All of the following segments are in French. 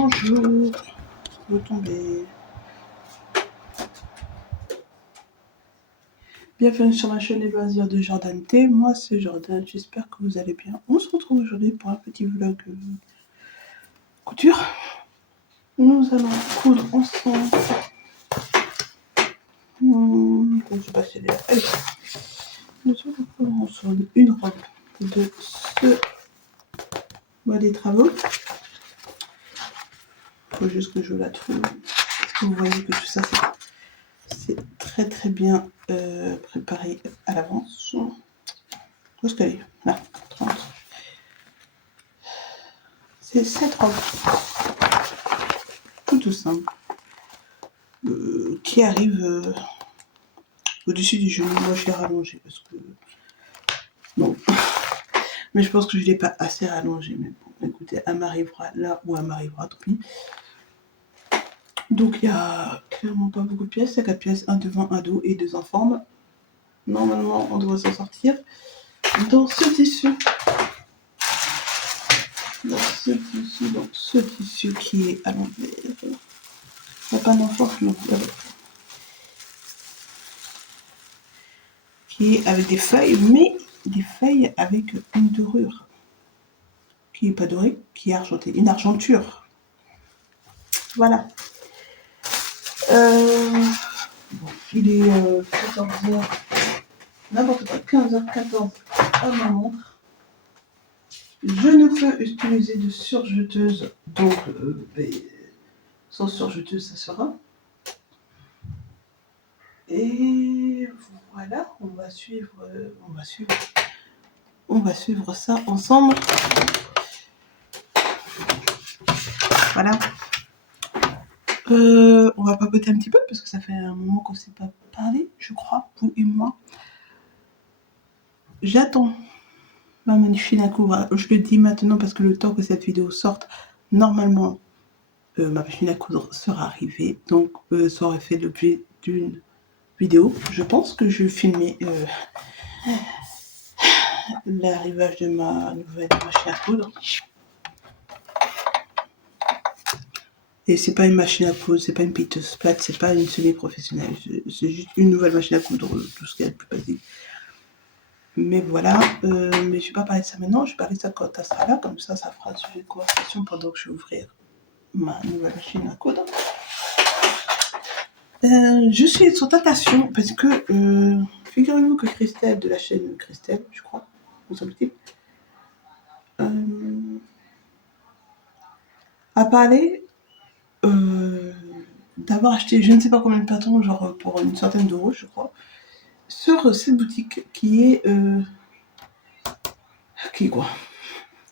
Bonjour. Vous tombez. Bienvenue sur ma chaîne Les Loisirs de Jordan T. Moi c'est Jordan, j'espère que vous allez bien. On se retrouve aujourd'hui pour un petit vlog couture. Nous allons coudre ensemble. Je ne sais pas si elle est là. Allez. Nous allons coudre ensemble une robe de ce mois des travaux. Il faut juste que je la trouve. Parce que vous voyez que tout ça c'est très très bien préparé à l'avance. Où est-ce qu'elle est? Là, 30. C'est cette robe, tout simple, qui arrive au-dessus du genou. Moi je l'ai rallongée parce que... Bon, mais je pense que je ne l'ai pas assez rallongée. Mais bon, écoutez, elle m'arrivera là où elle m'arrivera, tant pis. Donc il n'y a clairement pas beaucoup de pièces. Il y a 4 pièces, un devant, un dos et 2 en forme. Normalement, on devrait s'en sortir dans ce tissu. Dans ce tissu qui est à l'envers. Il n'y a pas d'enfant, non. Qui est avec des feuilles, mais des feuilles avec une dorure. Qui n'est pas dorée, qui est argentée. Une argenture. Voilà. Bon, il est 14h, n'importe quoi, 15h14 à ma montre. Je ne peux utiliser de surjeteuse, donc sans surjeteuse ça sera. Et voilà, on va suivre ça ensemble. Voilà. On va papoter un petit peu parce que ça fait un moment qu'on ne s'est pas parlé, je crois, vous et moi. J'attends ma machine à coudre. Je le dis maintenant parce que le temps que cette vidéo sorte, normalement, ma machine à coudre sera arrivée. Donc, ça aurait fait l'objet d'une vidéo. Je pense que je filmais l'arrivage de ma nouvelle machine à coudre. Et c'est pas une machine à coudre, c'est pas une piteuse plate, c'est pas une semi-professionnelle. C'est juste une nouvelle machine à coudre, tout ce qui est le plus basique. Mais voilà, mais je vais pas parler de ça maintenant, je vais parler de ça quand elle sera là, comme ça, ça fera sujet de conversation pendant que je vais ouvrir ma nouvelle machine à coudre. Je suis sur tentation parce que, figurez-vous que Christelle, de la chaîne Christelle, je crois, vous semble-t-il, a parlé d'avoir acheté je ne sais pas combien de patrons, genre pour une centaine d'euros, je crois, sur cette boutique qui est quoi,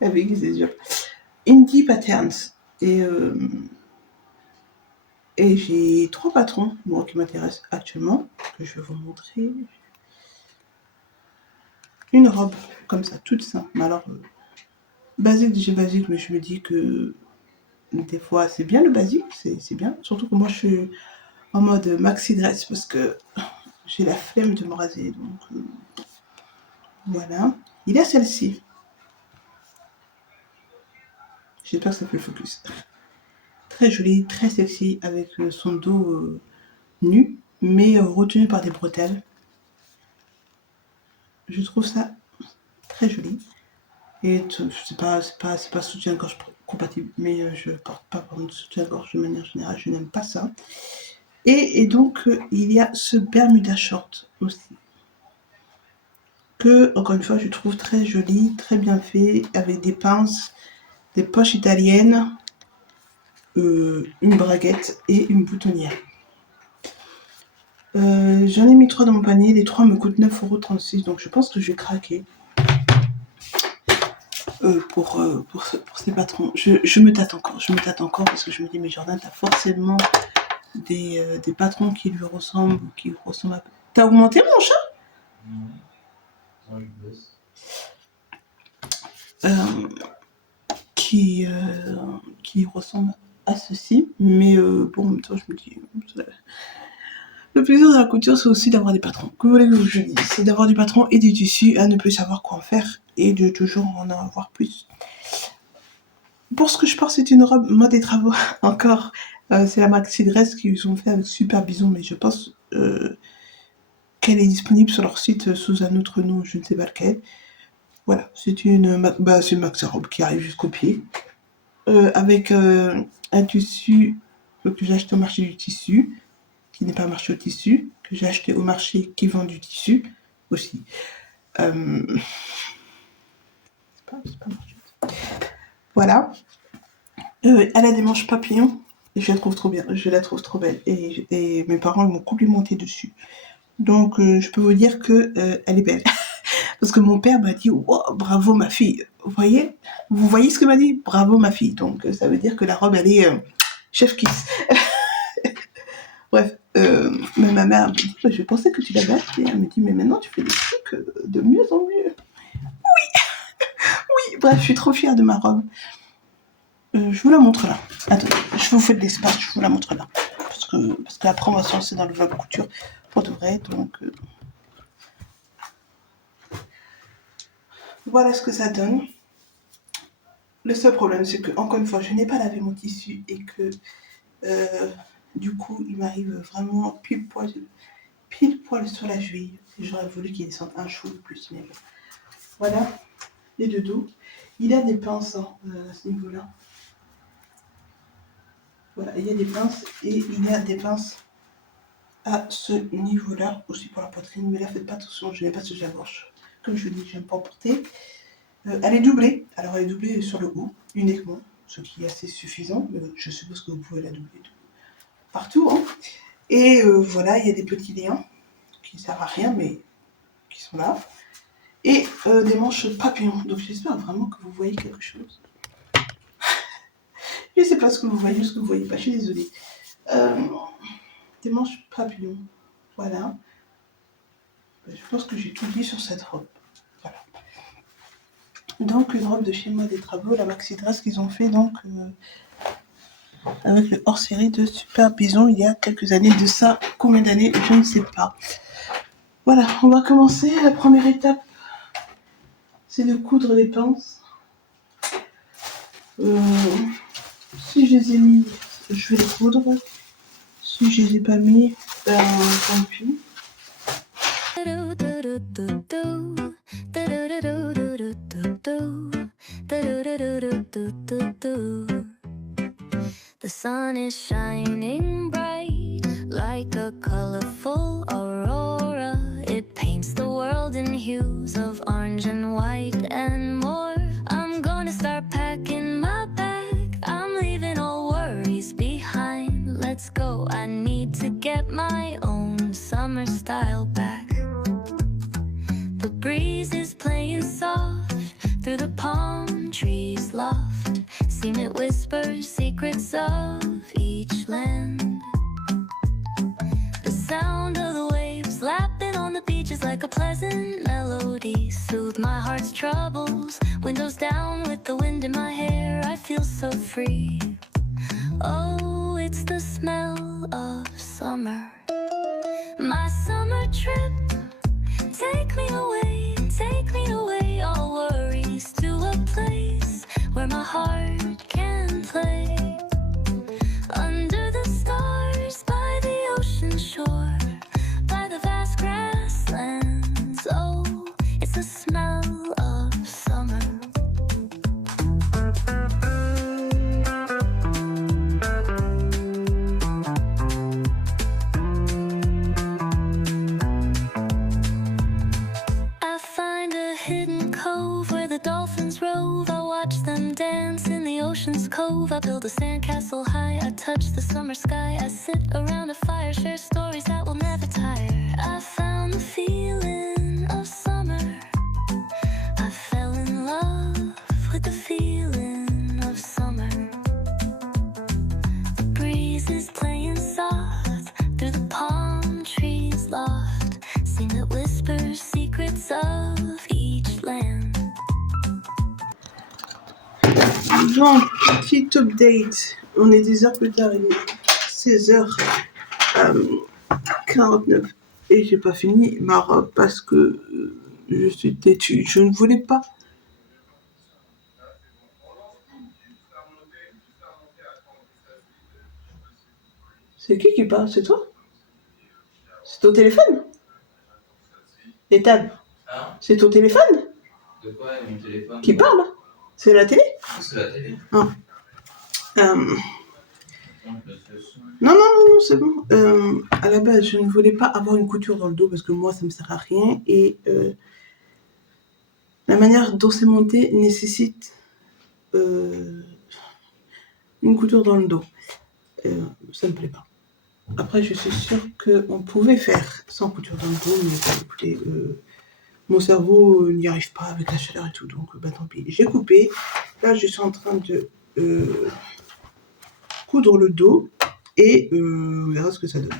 avec les yeux, Indie Patterns. Et j'ai 3 patrons, moi, qui m'intéressent actuellement, que je vais vous montrer. Une robe comme ça, toute simple. Alors, basique, déjà basique, mais je me dis que des fois, c'est bien le basique, c'est bien. Surtout que moi, je suis en mode maxi dress parce que j'ai la flemme de me raser. Donc, voilà. Il y a celle-ci. J'espère que ça fait le focus. Très jolie, très sexy, avec son dos nu, mais retenu par des bretelles. Je trouve ça très joli. Et c'est pas soutien-gorge compatible, mais je porte pas pour une soutien-gorge de manière générale, je n'aime pas ça. Et donc, il y a ce Bermuda short aussi, que, encore une fois, je trouve très joli, très bien fait, avec des pinces, des poches italiennes, une braguette et une boutonnière. J'en ai mis 3 dans mon panier, les 3 me coûtent 9,36 €, donc je pense que je vais craquer. Pour ces patrons. Je me tâte encore parce que je me dis, mais Jordan, t'as forcément des patrons qui lui ressemblent, qui ressemblent à... T'as augmenté, mon chat? Qui ressemblent à ceci, mais bon, en même temps, je me dis... Le plaisir de la couture, c'est aussi d'avoir des patrons. Que vous voulez que je dise, c'est d'avoir du patron et du tissu, à ne plus savoir quoi en faire, et de toujours en avoir plus. Pour ce que je porte, c'est une robe mode des travaux encore. C'est la marque Sidress qui ont fait avec Super Bison, mais je pense qu'elle est disponible sur leur site sous un autre nom, je ne sais pas lequel. Voilà, c'est une maxi robe qui arrive jusqu'au pied, avec un tissu que j'ai acheté au marché du tissu, qui n'est pas un marché au tissu, que j'ai acheté au marché qui vend du tissu aussi. C'est pas un marché. Voilà. Elle a des manches papillons. Et je la trouve trop bien, je la trouve trop belle. Et mes parents m'ont complimenté dessus. Donc je peux vous dire que elle est belle. Parce que mon père m'a dit wow, bravo ma fille. Vous voyez ce que m'a dit? Bravo ma fille. Donc ça veut dire que la robe elle est chef kiss. Bref, mais ma mère me dit je pensais que tu l'avais acheté. Elle me dit mais maintenant tu fais des trucs de mieux en mieux. Oui, bref, je suis trop fière de ma robe. Je vous la montre là. Attendez, je vous fais de l'espace, je vous la montre là. Parce que la promotion c'est dans le vlog couture pour de vrai. Donc voilà ce que ça donne. Le seul problème c'est que encore une fois je n'ai pas lavé mon tissu et que du coup il m'arrive vraiment pile poil sur la cheville. J'aurais voulu qu'il descende un chou de plus, mais bon. Voilà les deux dos. Il a des pinces à ce niveau-là. Voilà, il y a des pinces et il y a des pinces à ce niveau-là aussi pour la poitrine. Mais là, faites pas attention, je n'ai pas ce gel gorge. Comme je vous dis, j'aime pas en porter. Elle est doublée. Alors, elle est doublée sur le haut uniquement, ce qui est assez suffisant. Mais je suppose que vous pouvez la doubler partout. Hein. Et voilà, il y a des petits liens qui ne servent à rien, mais qui sont là. Et des manches papillons. Donc, j'espère vraiment que vous voyez quelque chose. Je ne sais pas ce que vous voyez ou ce que vous voyez pas. Je suis désolée. Des manches papillons. Voilà. Je pense que j'ai tout dit sur cette robe. Voilà. Donc une robe de chez Moi des Travaux, la maxi dress qu'ils ont fait donc avec le hors-série de Super Bison il y a quelques années de ça. Combien d'années? Je ne sais pas. Voilà, on va commencer. La première étape, c'est de coudre les pinces. Si je les ai mis, je vais les coudre. Si je les ai pas mis, ben tant pis. The sun is shining bright like a colorful aurora. It paints the world in hues of orange and white and more. I'm gonna start packing my bag. I'm leaving all worries behind. Let's go, I need to get my own summer style back. The breeze is playing soft through the palm trees loft. Seen it whisper secrets of each land. The sound of the waves lapping on the beach is like a pleasant melody. Soothe my heart's troubles. Windows down with the wind in my hair. I feel so free. Oh, it's the smell of summer. My summer trip. Take me away, all worries to a place where my heart can play. Under the stars, by the ocean shore, by the vast grasslands. Oh, it's the smell of summer. I find a hidden cove where the dolphins rove. I watch them dance in the ocean's cove. I build a sandcastle high. I touch the summer sky. I sit around a fire, share stories that will never tire. I found the feeling of summer. I fell in love with the feeling of summer. The breeze is playing soft through the palm trees loft. Seen it whisper secrets of each land. Bon, petit update. On est des heures plus tard, il est 16h49 et j'ai pas fini ma robe parce que je suis têtue. Je ne voulais pas. C'est qui parle? C'est toi? C'est ton téléphone? Ethan, c'est ton téléphone? De quoi mon téléphone? Qui parle? C'est la télé? C'est la télé. Ah. Non, c'est bon. À la base, je ne voulais pas avoir une couture dans le dos parce que moi, ça me sert à rien. Et la manière dont c'est monté nécessite une couture dans le dos. Ça me plaît pas. Après, je suis sûre qu'on pouvait faire sans couture dans le dos, mais écoutez, mon cerveau n'y arrive pas avec la chaleur et tout, donc tant pis. J'ai coupé. Là, je suis en train de coudre le dos et on verra ce que ça donne.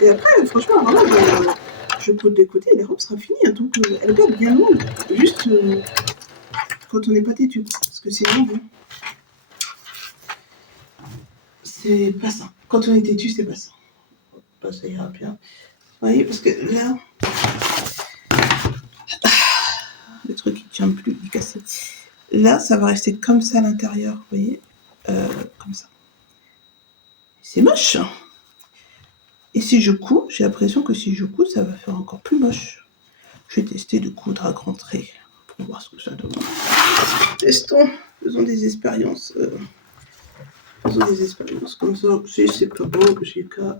Et après, franchement, vraiment, je coude des côtés et la robe sera finie, hein, donc elle est pas bien longue. Juste quand on n'est pas têtu, parce que sinon, bon, c'est pas ça. Quand on est têtu, c'est pas ça. Bah, ça ira bien. Vous voyez, parce que là, le truc il tient plus, il est cassé. Là, ça va rester comme ça à l'intérieur, vous voyez, comme ça. C'est moche. Et si je couds, j'ai l'impression que si je couds, ça va faire encore plus moche. Je vais tester de coudre à grands traits pour voir ce que ça donne. Testons, faisons des expériences. Comme ça. Si c'est pas beau, j'ai qu'à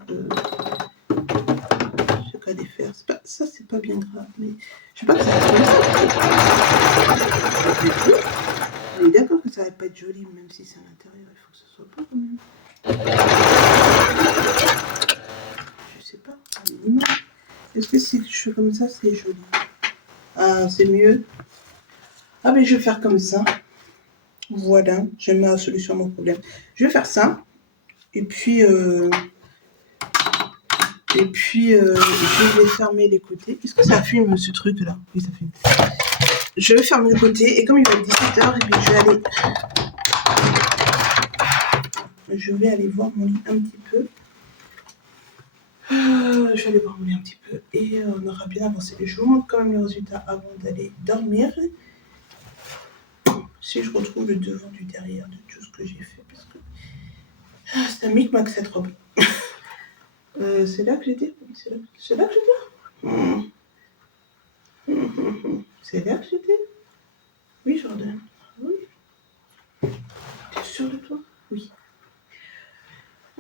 défaire. Ça, c'est pas bien grave, mais je sais pas que ça va être comme ça. On est d'accord que ça va pas être joli, même si c'est à l'intérieur, il faut que ce soit beau quand même. Je sais pas, est-ce que si je fais comme ça, c'est joli? Ah, c'est mieux. Ah, mais je vais faire comme ça. Voilà, j'ai ma solution à mon problème. Je vais faire ça. Et puis, je vais fermer les côtés. Est-ce que ça fume ce truc là? Oui, ça fume. Je vais fermer les côtés. Et comme il va être 17h, et puis je vais aller voir mon lit un petit peu. Je vais aller voir mon lit un petit peu. Et on aura bien avancé. Je vous montre quand même le résultat avant d'aller dormir. Si je retrouve le devant du derrière de tout ce que j'ai fait. Parce que c'est un micmac cette robe. C'est là que j'étais? C'est là que j'étais? C'est là que j'étais? Oui, Jordan. Oui. T'es sûr de toi? Oui.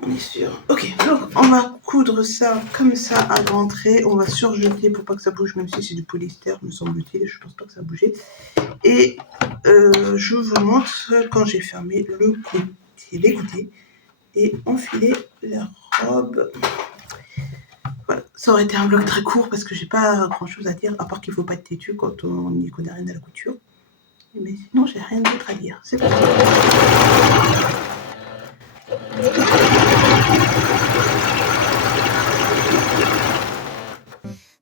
On est sûr. Ok, donc on va coudre ça comme ça à grands traits. On va surjeter pour pas que ça bouge, même si c'est du polyester, me semble-t-il. Je pense pas que ça va bouger. Et je vous montre quand j'ai fermé les côtés et enfilé la robe. Voilà, ça aurait été un vlog très court parce que j'ai pas grand chose à dire, à part qu'il faut pas être têtu quand on n'y connaît rien à la couture. Mais sinon, j'ai rien d'autre à dire. C'est pas grave.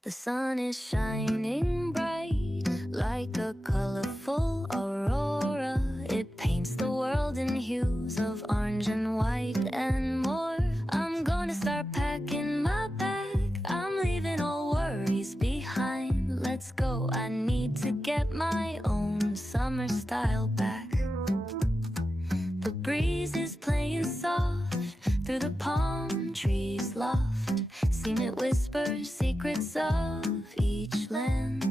The sun is shining bright like a colorful aurora. It paints the world in hues of orange and white and more. I'm gonna start packing my bag. I'm leaving all worries behind. Let's go. I need to get my own summer style back. The breeze is playing soft through the palm trees loft. Seen it whisper secrets of each land.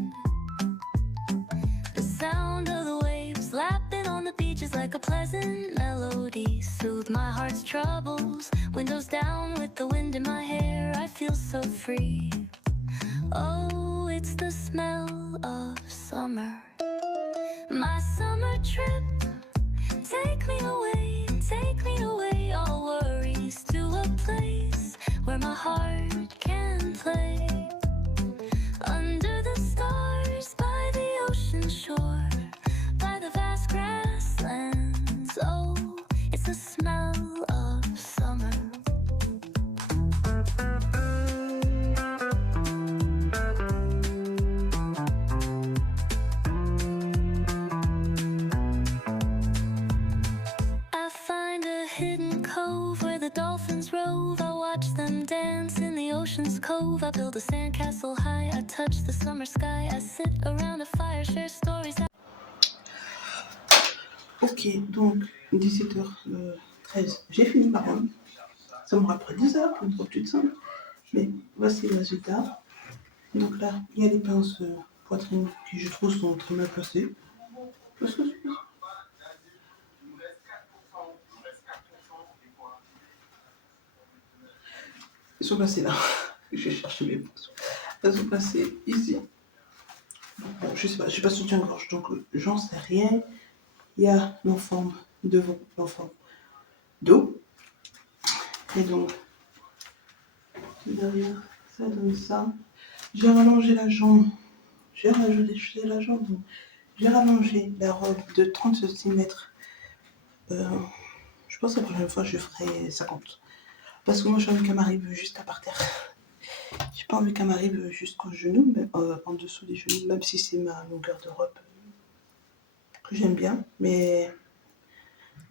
The sound of the waves lapping on the beach is like a pleasant melody. Soothe my heart's troubles. Windows down with the wind in my hair. I feel so free. Oh, it's the smell of summer. My summer trip. Take me away, all worries to a place where my heart can play. Under the stars, by the ocean shore, by the vast grasslands. Oh, it's the smell of summer. Rove, I watch them dance in the ocean's cove. I build a sandcastle high, I touch the summer sky. I sit around a fire, share stories. Ok, donc 17h13, 13. J'ai fini ma robe. Ça m'aura pris 10 heures pour une robe toute simple. Mais voici le résultat. Donc là, il y a les pinces poitrine qui, je trouve, sont très mal placées. Parce que ils sont placés là. Je vais chercher mes pinces. Elles sont placées ici. Bon, je sais pas, je suis pas soutien-gorge, donc j'en sais rien. Il y a l'enforme devant, l'enforme dos. Et donc, derrière, ça donne ça. J'ai rallongé la jambe. J'ai rajouté la jambe. Donc, j'ai rallongé la robe de 30 cm. Je pense que la prochaine fois, je ferai 50. Parce que moi, j'ai envie qu'elle m'arrive juste à par terre. J'ai pas envie qu'elle m'arrive jusqu'au genou, mais en dessous des genoux, même si c'est ma longueur de robe que j'aime bien. Mais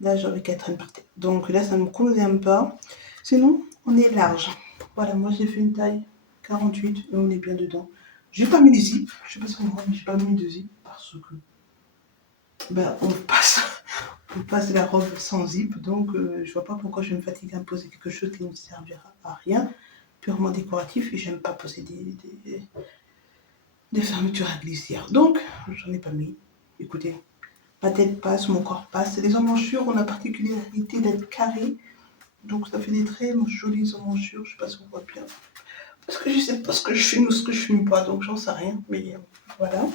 là, j'ai envie qu'elle traîne par terre. Donc là, ça ne me convient pas. Sinon, on est large. Voilà, moi, j'ai fait une taille 48 et on est bien dedans. J'ai pas mis les zips. Je sais pas si on voit, mais j'ai pas mis de zip parce que ben, on passe la robe sans zip. Donc, je vois pas pourquoi je vais me fatiguer à me poser quelque chose qui ne servira à rien. Purement décoratif et j'aime pas poser des fermetures à glissière. Donc, j'en ai pas mis. Écoutez, ma tête passe, mon corps passe. Les emmanchures ont la particularité d'être carrées. Donc, ça fait des très jolies emmanchures. Je sais pas si on voit bien. Parce que je sais pas ce que je fume ou ce que je fume pas. Donc, j'en sais rien. Mais voilà.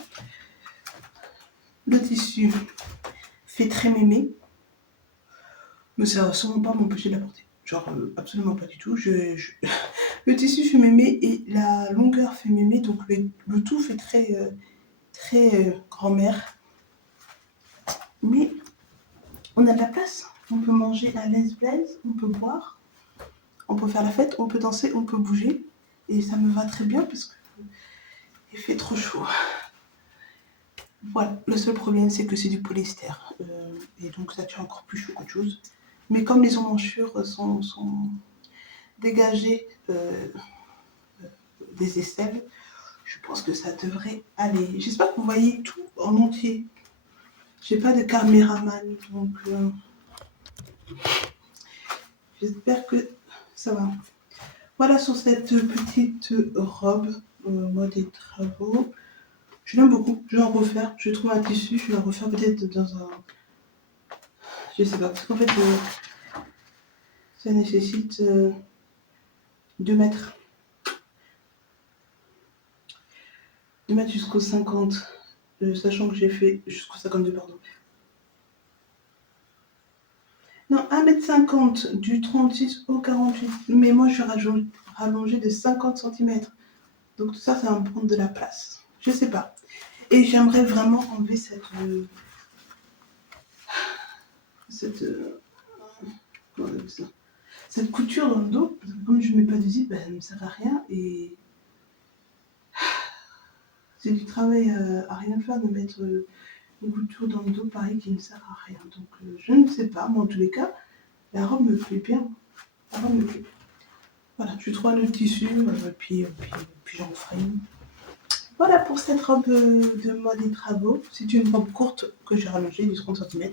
Le tissu fait très mémé. Mais ça va sûrement pas m'empêcher de la porter. Genre, absolument pas du tout. Le tissu fait mémé et la longueur fait mémé, donc le tout fait très grand-mère. Mais on a de la place. On peut manger à l'aise-blaise, on peut boire, on peut faire la fête, on peut danser, on peut bouger. Et ça me va très bien parce qu'il fait trop chaud. Voilà, le seul problème c'est que c'est du polyester. Et donc ça tient encore plus chaud qu'autre chose. Mais comme les emmanchures sont dégagées des aisselles, je pense que ça devrait aller. J'espère que vous voyez tout en entier. J'ai pas de caméraman, donc j'espère que ça va. Voilà sur cette petite robe mode des travaux. Je l'aime beaucoup, je vais en refaire. Je trouve un tissu, je vais en refaire peut-être dans un... Je sais pas, parce qu'en fait, ça nécessite 2 mètres. 2 mètres jusqu'au 50, sachant que j'ai fait jusqu'au 52, pardon. Non, 1,50 m du 36 au 48. Mais moi, je vais rallonger de 50 cm. Donc tout ça, ça va me prendre de la place. Je sais pas. Et j'aimerais vraiment enlever cette couture dans le dos. Parce que comme je ne mets pas de zip, ben, ça ne sert à rien. Et c'est du travail à rien faire de mettre une couture dans le dos, pareil, qui ne sert à rien. Donc je ne sais pas. Mais en tous les cas, la robe me plaît bien. La robe me plaît. Voilà, je trouve un autre tissu, puis j'en ferai une. Voilà pour cette robe de mode des travaux. C'est une robe courte que j'ai rallongée de 30 cm.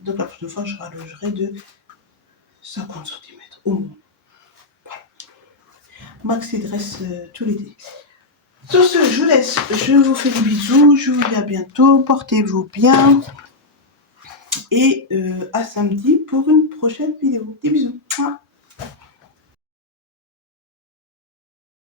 Donc la prochaine fois, je rallongerai de 50 cm au moins. Voilà. Maxi dress tout l'été. Sur ce, je vous laisse. Je vous fais des bisous. Je vous dis à bientôt. Portez-vous bien. Et à samedi pour une prochaine vidéo. Des bisous.